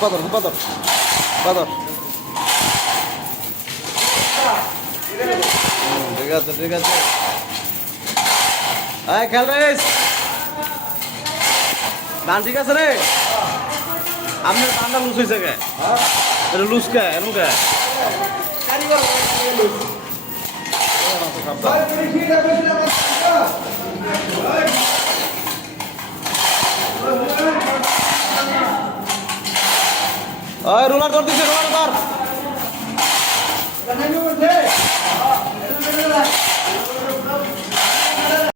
হুপাদর হুপাদর হুপাদর ঠিক আছে ঠিক আছে। আয় খেল রেস ধান ঠিক আছে রে? আপনার ধানটা লুজ হয়েছে কে? এটা লুজ কে? এরকম কে? কারিগর রোলার ধর দিচ্ছে রোলার ধর